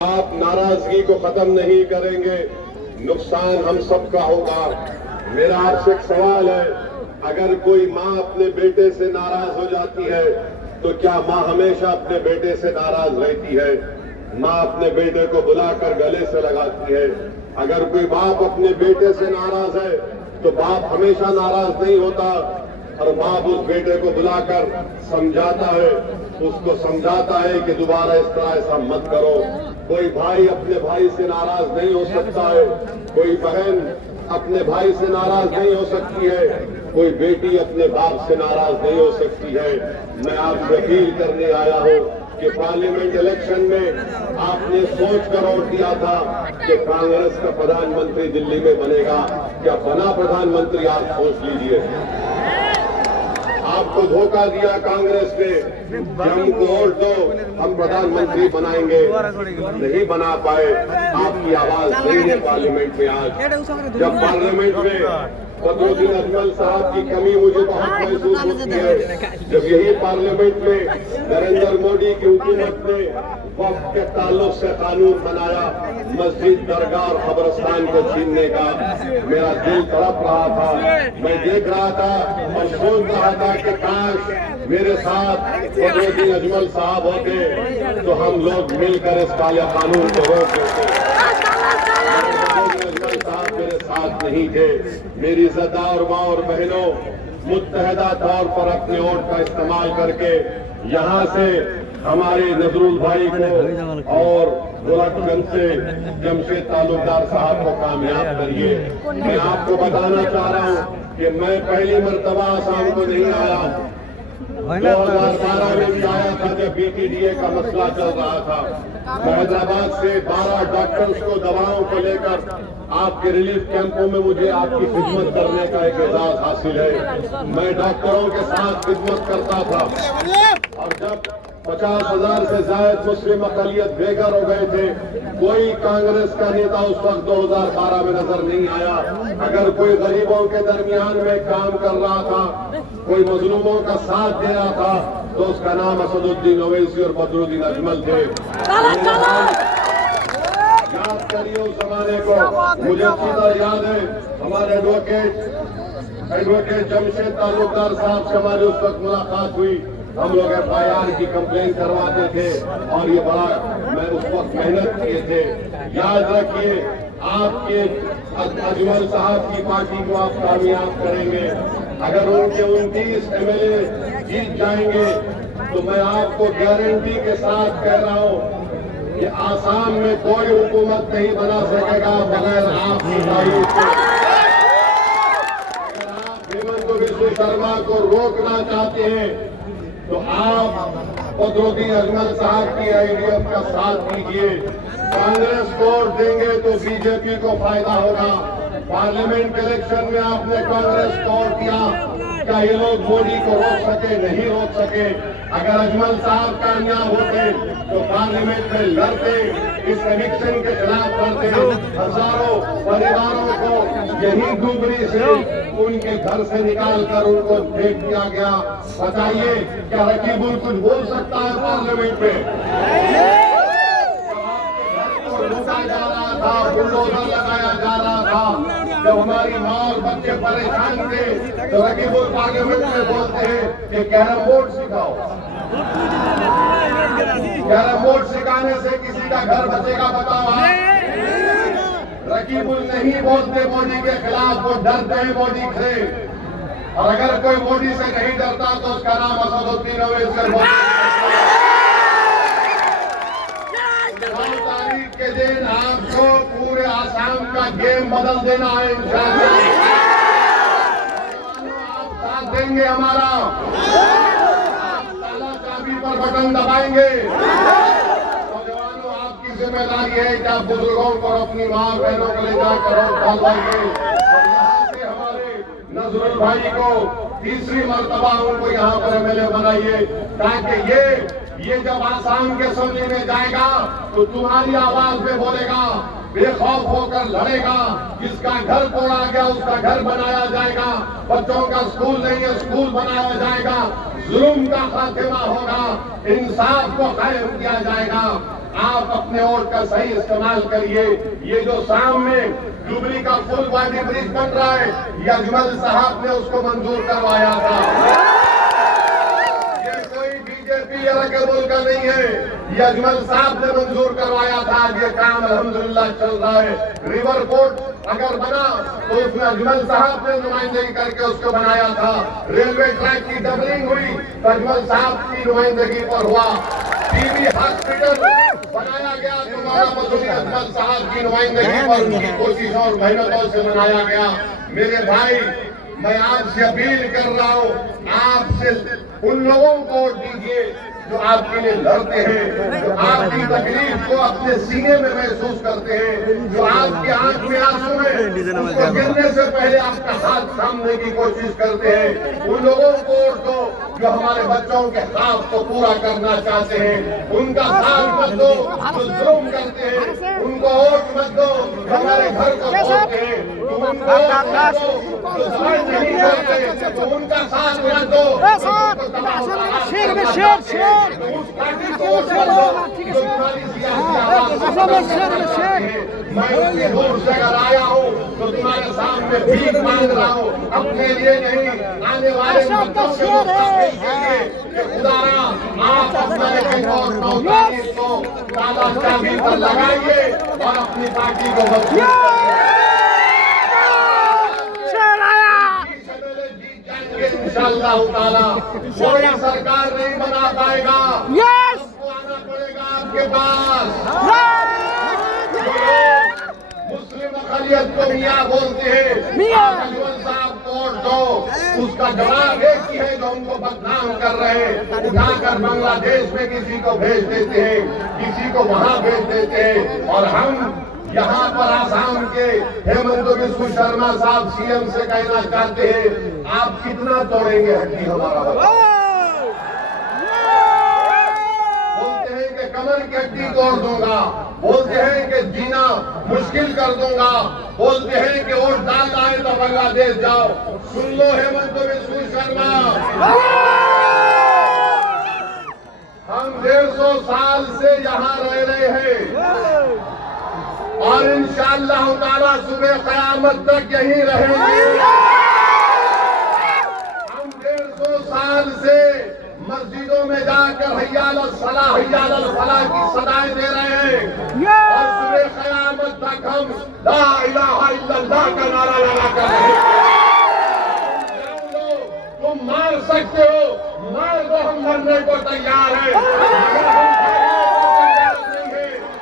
आप नाराजगी को खत्म नहीं करेंगे, नुकसान हम सबका होगा। मेरा आपसे एक सवाल है, अगर कोई माँ अपने बेटे से नाराज हो जाती है तो क्या माँ हमेशा अपने बेटे से नाराज रहती है? माँ अपने बेटे को बुलाकर गले से लगाती है। अगर कोई बाप अपने बेटे से नाराज है तो बाप हमेशा नाराज नहीं होता, और बाप उस बेटे को बुलाकर समझाता है, उसको समझाता है कि दोबारा इस तरह ऐसा मत करो। कोई भाई अपने भाई से नाराज नहीं हो सकता है, कोई बहन अपने भाई से नाराज नहीं हो सकती है, कोई बेटी अपने बाप से नाराज नहीं हो सकती है। मैं आपसे अपील करने आया हूं कि पार्लियामेंट इलेक्शन में आपने सोच कर वोट दिया था कि कांग्रेस का प्रधानमंत्री दिल्ली में बनेगा। क्या बना प्रधानमंत्री? आप सोच लीजिए। आपको धोखा दिया कांग्रेस ने कि हमको वोट दो, हम प्रधानमंत्री बनाएंगे, नहीं बना पाए। आपकी आवाज नहीं है पार्लियामेंट में। आज जब पार्लियामेंट में बदरुद्दीन अजमल साहब की कमी मुझे बहुत महसूस होती है, जब यही पार्लियामेंट में नरेंद्र मोदी की हुकूमत ने वक्त के ताल्लुक से कानून बनाया, मस्जिद, दरगाह और कब्रिस्तान को छीनने का, मेरा दिल तड़प रहा था। मैं देख रहा था और सोच रहा था कि काश मेरे साथ बदरुद्दीन अजमल साहब होते तो हम लोग मिलकर इस काले कानून को रोक देते। अजमल साहब मेरे साथ नहीं थे। मेरी इज़्ज़तदार माँ और बहनों, मुत्तहदा तौर पर अपने वोट का इस्तेमाल करके यहाँ से हमारे नजरुल भाई को और गोरखगंज से जमशेद तालुकदार साहब को कामयाब करिए। मैं आपको बताना चाह रहा हूँ कि मैं पहली मर्तबा आसाम को नहीं आया। 2012 में भी आया था जब BTDA का मसला चल रहा था। हैदराबाद से 12 डॉक्टर्स को दवाओं को लेकर आपके रिलीफ कैंपों में मुझे आपकी खिदमत करने का एक एजाज हासिल है। मैं डॉक्टरों के साथ खिदमत करता था, और जब 50,000 से ज्यादा मुस्लिम अकलियत बेघर हो गए थे, कोई कांग्रेस का नेता उस वक्त 2012 में नजर नहीं आया। अगर कोई गरीबों के दरमियान में काम कर रहा था, कोई मजलूमों का साथ दे रहा था, तो उसका नाम असदुद्दीन ओवैसी और बदरुद्दीन अजमल थे। याद करिए उस जमाने को। मुझे अच्छी तरह याद है, हमारे एडवोकेट जमशेद तालुकदार साहब से हमारी उस वक्त मुलाकात हुई। हम लोग FIR की कंप्लेन करवाते थे, और ये बड़ा मैं उस वक्त मेहनत किए थे। याद रखिए, आपके अजमल साहब की पार्टी को आप कामयाब करेंगे। अगर उनके 29 MLA जीत जाएंगे तो मैं आपको गारंटी के साथ कह रहा हूं कि आसाम में कोई हुकूमत नहीं बना सकेगा बगैर आपकी तारीफ के। अगर आप हेमंत बिस्व शर्मा को रोकना चाहते हैं तो आप बदरुद्दीन अजमल साहब की IDF का साथ कीजिए। कांग्रेस को वोट देंगे तो BJP को फायदा होगा। पार्लियामेंट इलेक्शन में आपने कांग्रेस को वोट दिया, क्या ये लोग मोदी को रोक सके? नहीं रोक सके। अगर अजमल साहब कामयाब होते तो पार्लियामेंट में लड़ते, इस एविक्शन के खिलाफ लड़ते। हजारों परिवारों को यही डुबरी से उनके घर से निकाल कर उनको फेंक दिया गया। बताइए, क्या रकीबुल कुछ बोल सकता है पार्लियामेंट में? लूटा जा रहा था, बुलडोजर लगाया जा रहा था, जब हमारी माँ और बच्चे परेशान थे तो रकीबुल पार्लियामेंट में बोलते हैं कि कैरम बोर्ड सिखाओ। कैरम बोर्ड सिखाने से किसी का घर बचेगा? बताओ। रकीबुल नहीं बोलते मोदी के खिलाफ, वो डरते हैं मोदी से। और अगर कोई मोदी से नहीं डरता तो उसका नाम असदुद्दीन ओवैसी। तारीख के दिन आपको पूरे आसाम का गेम बदल देना है इंशाअल्लाह। आप साथ देंगे हमारा, आप ताला चाबी पर बटन दबाएंगे। नौजवानों, आपकी जिम्मेदारी है कि आप बुजुर्गों को अपनी माँ बहनों को ले जाकर वोट डालवाइए। यहाँ से हमारे नजरुल भाई को तीसरी मर्तबा उनको यहाँ पर MLA बनाइए, ताकि ये जब आसाम के असेंबली में जाएगा तो तुम्हारी आवाज में बोलेगा, बेखौफ होकर लड़ेगा। जिसका घर तोड़ा गया उसका घर बनाया जाएगा, बच्चों का स्कूल नहीं है स्कूल बनाया जाएगा, जुल्म का खात्मा होगा, इंसाफ को कायम किया जाएगा। आप अपने वोट का सही इस्तेमाल करिए। ये जो सामने जुबली का फुल बॉडी ब्रिज बन रहा है, ये अजमल साहब ने उसको मंजूर करवाया था। ये कोई बीजेपी या रकबुल का नहीं है, ये अजमल साहब ने मंजूर करवाया था। ये काम अल्हम्दुलिल्लाह चल रहा है। रिवर पोर्ट अगर बना तो उसमें अजमल साहब ने नुमाइंदगी करके उसको बनाया था। रेलवे ट्रैक की डबलिंग हुई तो अजमल साहब की नुमाइंदगी पर हुआ। टीबी हॉस्पिटल बनाया गया तो मौलाना मौलवी अजमल साहब की नुमाइंदगी पर, उनकी कोशिशों और मेहनतों से बनाया गया। मेरे भाई, मैं आपसे अपील कर रहा हूँ, आपसे उन लोगों को वोट दीजिए जो आपके लिए लड़ते हैं, जो आपकी तकलीफ को अपने सीने में महसूस करते हैं, जो आपकी आंख में आंसू है उसको गिरने से पहले आपका हाथ थामने की कोशिश करते हैं। उन लोगों को वोट दो जो हमारे बच्चों के ख्वाब को पूरा करना चाहते हैं। उनका साथ मत दो जो जुल्म करते हैं, उनको वोट मत दो जो हमारे घर को तोड़ते हैं। उनको वोट मत दो जो सवाल नहीं करते, तो उनका साथ मत दो। उस पार्टी को वोट मत दो जो तुम्हारी सियासी मैं उनके दूर से अगर आया हूँ तो तुम्हारे सामने भीख मांग रहा हूँ, अपने लिए नहीं, आने वाले बच्चों के मुस्तकबिल के लिए कि खुदारा आप अपना एक और 9 तारीख को ताला चाबी पर लगाइए और अपनी पार्टी को इंशाअल्लाह ताला। कोई सरकार नहीं बना पाएगा, आपको आना पड़ेगा आपके पास। मुस्लिम अक़लियत को मियाँ बोलते हैं, अजमल साहब को वोट दो। उसका जवाब एक ही है जो उनको बदनाम कर रहे हैं, उठाकर बांग्लादेश में किसी को भेज देते हैं, किसी को वहाँ भेज देते हैं। और हम यहाँ पर आसाम के हेमंत बिस्वा शर्मा साहब सीएम से कहना चाहते हैं, आप कितना तोड़ेंगे हड्डी हमारा? बोलते हैं कि कमर की हड्डी तोड़ दूंगा, बोलते हैं कि जीना मुश्किल कर दूंगा, बोलते हैं कि वोट डालना है तो बांग्लादेश जाओ। सुन लो हेमंत बिस्वा शर्मा, हम 150 साल से यहाँ रह रहे हैं और इंशाअल्लाह ताला सुबह क़यामत तक यहीं रहेंगे। हम 150 साल से मस्जिदों में जाकर हैया अलल सलाह हैया अलल फलाह की सदाएं दे रहे हैं और सुबह क़यामत तक हम ला इलाहा इल्लल्लाह का नारा लगाकर रहेंगे। तुम मार सकते हो, मार दो, हम मरने को तैयार हैं।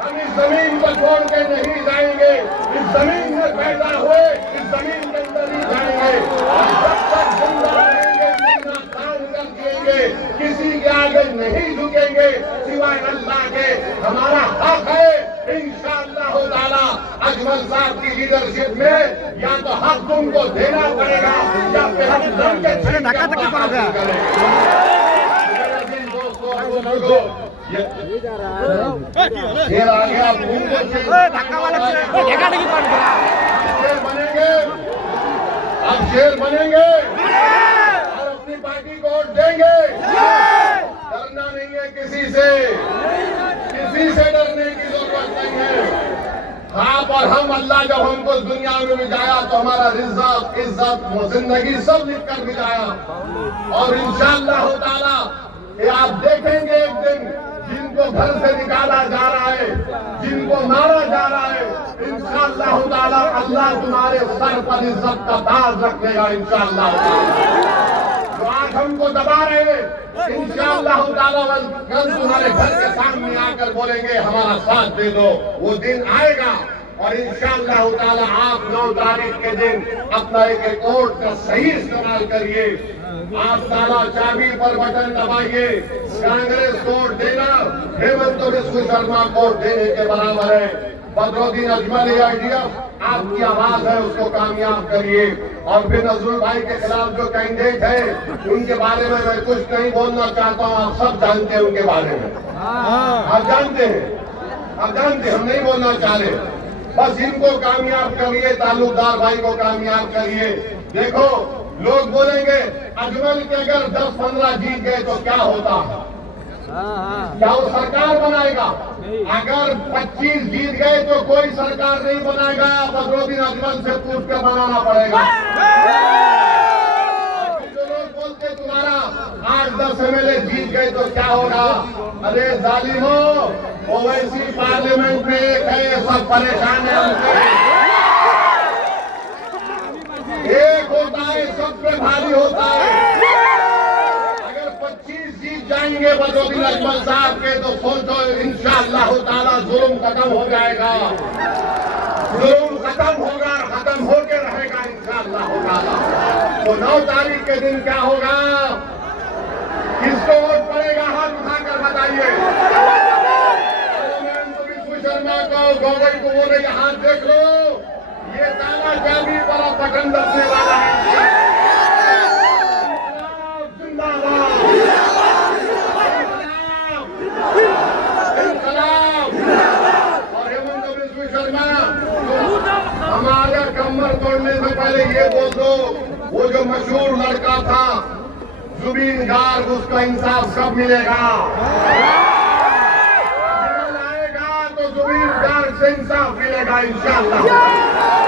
हम इस जमीन को छोड़ के नहीं जाएंगे, इस जमीन में पैदा हुए इस जमीन के अंदर ही जाएंगे। और जब तक जिंदा रहेंगे जितना काम कर देंगे, किसी के आगे नहीं झुकेंगे सिवाय अल्लाह के। हमारा हक है इंशाअल्लाह ताला अजमल साहब की लीडरशिप में, या तो हक तुमको देना पड़ेगा या फिर हम लड़ के छीन के अपना हासिल करेंगे। ये आ गया धक्का वाला शेर बनेंगे, अब शेर बनेंगे और अपनी पार्टी को वोट देंगे। डरना नहीं है किसी से डरने की जरूरत नहीं है। आप और हम, अल्लाह जब हमको दुनिया में भिजाया तो हमारा रिज़्क़, इज्जत, जिंदगी सब लिख कर भिजाया। और इंशाअल्लाह ताला ये आप देखेंगे एक दिन जिनको घर से निकाला जा रहा है, जिनको मारा जा रहा है, इंशाअल्लाह ताला अल्लाह तुम्हारे सर पर इज्जत का ताज रख देगा इंशाअल्लाह। जो आज हमको दबा रहे हैं इंशाअल्लाह ताला कल तुम्हारे घर के सामने आकर बोलेंगे हमारा साथ दे दो। वो दिन आएगा और इंशाअल्लाह ताला आप 9 तारीख के दिन अपना एक वोट का सही इस्तेमाल करिए। आप ताला चाबी पर बटन दबाइए। कांग्रेस को वोट देना हेमंत बिस्वा शर्मा को वोट देने के बराबर है। बदरुद्दीन अजमल AIDF आपकी आवाज है, उसको कामयाब करिए। और फिर नजरुल भाई के खिलाफ जो कैंडिडेट है उनके बारे में मैं कुछ नहीं बोलना चाहता हूँ, आप सब जानते हैं उनके बारे में। आप जानते हैं, हम नहीं बोलना चाह रहे। बस इनको कामयाब करिए, ताल्लुकदार भाई को कामयाब करिए। देखो लोग बोलेंगे अजमल के अगर 10-15 जीत गए तो क्या होता, क्या वो सरकार बनाएगा? अगर 25 जीत गए तो कोई सरकार नहीं बनाएगा, बदरुद्दीन अजमल से पूछ कर बनाना पड़ेगा। जो लोग बोलते तुम्हारा 8-10 MLA जीत गए तो क्या होगा, अरे जालिमो, ओवैसी पार्लियामेंट में एक है, सब परेशान है हमसे। एक होता है, सब पे भारी होता है। अगर 25 जीत जाएंगे बदरुद्दीन अजमल साहब के तो सोचो इंशाअल्लाह ताला जुल्म खत्म हो जाएगा, जुल्म खत्म होगा, खत्म होके रहेगा इंशाअल्लाह ताला। तो 9 तारीख के दिन क्या होगा, किसको वोट पड़ेगा, हाथ उठाकर बताइए। विष्णु शर्मा को, गौगई को बोले हाथ देख लो, ये दाना जामी बड़ा बटन दबने वाला है। जिंदाबाद, इंकलाब। और हेमंत विष्णु शर्मा, हमारे कमर तोड़ने से पहले ये बोल दो, वो जो मशहूर लड़का था जुबीन गार्ग, उसका इंसाफ कब मिलेगा? आएगा तो जुबीन गार्ग से इंसाफ मिलेगा इंशाअल्लाह।